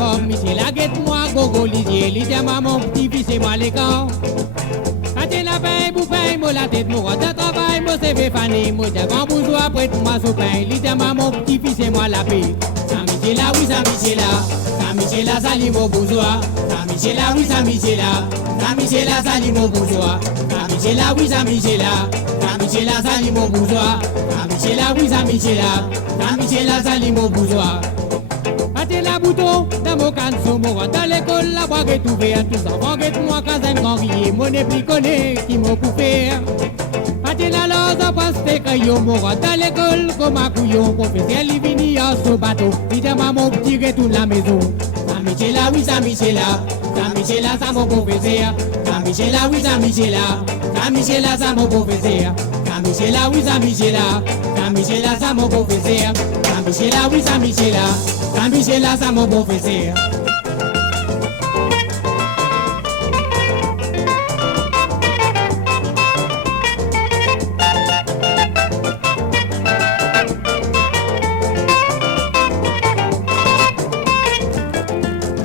pomme, Michel la guette moi, gogo lisier, lisier mon petit-fils et moi les camps. Quand il a pain, bouffin, moi la tête, moi de travail, moi c'est fait faner, moi j'ai grand bourgeois, prête moi sous pain, lisier mon petit-fils et moi la paix. Saint-Michel là, oui, Saint-Michel là, Saint-Michel là, salut mon bourgeois, Saint-Michel là, oui, Saint-Michel là, Saint-Michel là, salut mon bourgeois, Saint-Michel là, oui, Saint-Michel là, Saint-Michel là, salut mon bourgeois, Saint-Michel là, oui, Saint-Michel là, Saint-Michel là, salut mon bourgeois. Pâté la bouton, dans mon canson, moi dans l'école, la boîte est ouverte, tous enfants guettent moi quand un grand rier, mon épris connaît qui m'a coupé. Pâté la lose, en passe caillou, moi dans l'école, comme un couillon, professeur Livini en ce bateau, il dit à mon petit retourne la maison. Saint-Michel là, oui, Saint-Michel là, Saint-Michel là, ça mon professeur, Saint-Michel là, oui, Saint-Michel là, Saint-Michel là, ça mon professeur, Saint-Michel là, oui, Saint-Michel là, Saint-Michel là, ça mon professeur, Saint-Michel là, oui, Saint-Michel là, Saint-Michel là, ça mon professeur.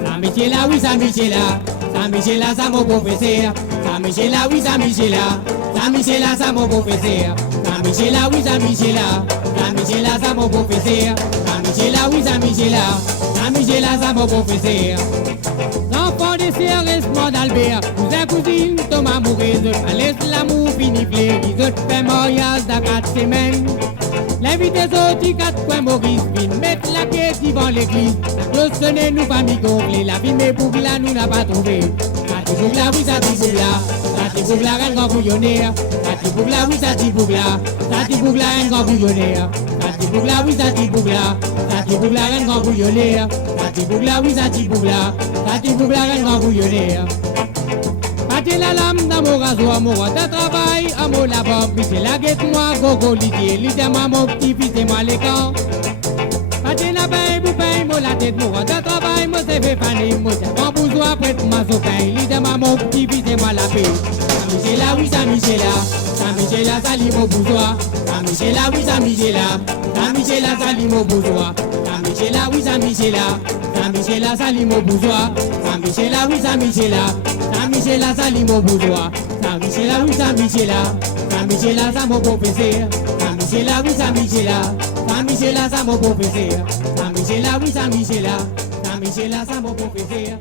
Saint-Michel là, oui, Saint-Michel là, Saint-Michel là, ça mon professeur, Saint-Michel là, oui, Saint-Michel là, Saint-Michel là, ça mon professeur, Saint-Michel là, oui, Saint-Michel là, Saint-Michel là, ça mon professeur, Saint-Michel là, oui, Saint-Michel là, Saint-Michel là, ça mon professeur. L'enfant des CRS, moi d'Albert, cousin, cousine, Thomas Mouret, laisse l'amour fini plaît, ils ont fait mariage dans 4 semaines. L'invité sorti 4 coins Maurice vient mettre la quête devant l'église. La cloche sonnait, nous famille gonflée, la vie mais pour là nous n'a pas trouvé. Tati Bougla, oui, Tati Bougla, Tati Bougla, un grand bouillonnaire. Tati Bougla, oui, Tati Bougla, Tati Bougla, un grand bouillonnaire. Tati Bougla, oui, Tati Bougla, Tati Bougla, un grand bouillonnaire. Tati Bougla, oui, Tati Bougla, Tati Bougla, un grand bouillonnaire. Pâté la lame dans mon rasoir, mon roi de travail, à mon là-bas, Michel la guette moi, gogo litier, litier moi mon petit-fils et moi les camps. Pâté la pain, bouffin, moi la tête, mon roi de travail, moi c'est fait faner, moi j'ai grand bourgeois, prête moi sous pain, litier moi mon petit-fils et moi la paix. Saint-Michel là, oui, Saint-Michel là, Saint-Michel là, salut mon bourgeois, Saint-Michel là, oui, Saint-Michel là, Saint-Michel là, salut mon bourgeois, Saint-Michel là, oui, Saint-Michel là, Saint-Michel là, salut mon bourgeois, Saint-Michel là, oui, Saint-Michel là, Saint-Michel là, salut mon bourgeois, Saint-Michel là, oui, Saint-Michel là, Saint-Michel là, ça mon professeur, Saint-Michel là, oui, Saint-Michel là, Saint-Michel là, ça mon professeur, Saint-Michel là, oui, Saint-Michel là, Saint-Michel là, ça mon professeur.